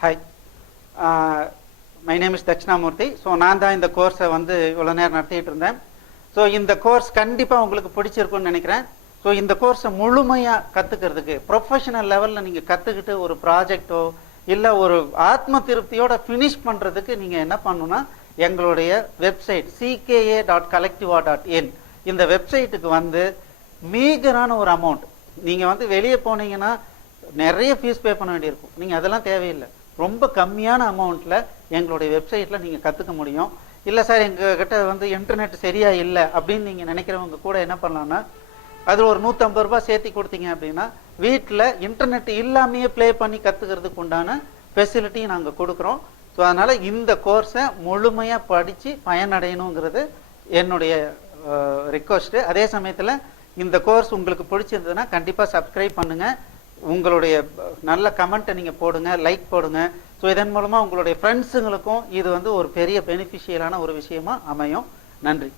Hi, my name is Dakshinamurthy. So நான் தான் இந்த கோர்ஸை வந்து இவ்வளோ நேரம் நடத்திட்டு இருந்தேன். ஸோ இந்த கோர்ஸ் கண்டிப்பாக உங்களுக்கு பிடிச்சிருக்குன்னு நினைக்கிறேன். ஸோ இந்த கோர்ஸை முழுமையாக கற்றுக்கிறதுக்கு ப்ரொஃபஷனல் லெவலில் நீங்கள் கற்றுக்கிட்டு ஒரு ப்ராஜெக்டோ இல்லை ஒரு ஆத்ம திருப்தியோட ஃபினிஷ் பண்ணுறதுக்கு நீங்கள் என்ன பண்ணணும்னா எங்களுடைய வெப்சைட் ckA.collectiva.in இந்த வெப்சைட்டுக்கு வந்து மீகரான ஒரு அமௌண்ட், நீங்கள் வந்து வெளியே போனீங்கன்னா நிறைய ஃபீஸ் பே பண்ண வேண்டியிருக்கும். நீங்கள் அதெல்லாம் தேவையில்லை. ரொம்ப கம்மியான அமௌண்ட்டில் எங்களுடைய வெப்சைட்டில் நீங்கள் கற்றுக்க முடியும். இல்லை சார் எங்ககிட்ட வந்து இன்டர்நெட் சரியாக இல்லை அப்படின்னு நீங்கள் நினைக்கிறவங்க கூட என்ன பண்ணலான்னா அதில் ஒரு 150 ரூபா சேர்த்தி கொடுத்தீங்க அப்படின்னா வீட்டில் இன்டர்நெட் இல்லாமையே ப்ளே பண்ணி கற்றுக்கிறதுக்கு உண்டான ஃபெசிலிட்டியும் நாங்கள் கொடுக்குறோம். ஸோ அதனால் இந்த கோர்ஸை முழுமையாக படித்து பயனடையணுங்கிறது என்னுடைய ரிக்வஸ்ட்டு. அதே சமயத்தில் இந்த கோர்ஸ் உங்களுக்கு பிடிச்சிருந்ததுன்னா கண்டிப்பாக சப்ஸ்கிரைப் பண்ணுங்கள். உங்களுடைய நல்ல கமெண்ட்டை நீங்கள் போடுங்க, லைக் போடுங்க. ஸோ இதன் மூலமாக உங்களுடைய ஃப்ரெண்ட்ஸுங்களுக்கும் இது வந்து ஒரு பெரிய பெனிஃபிஷியலான ஒரு விஷயமா அமையும். நன்றி.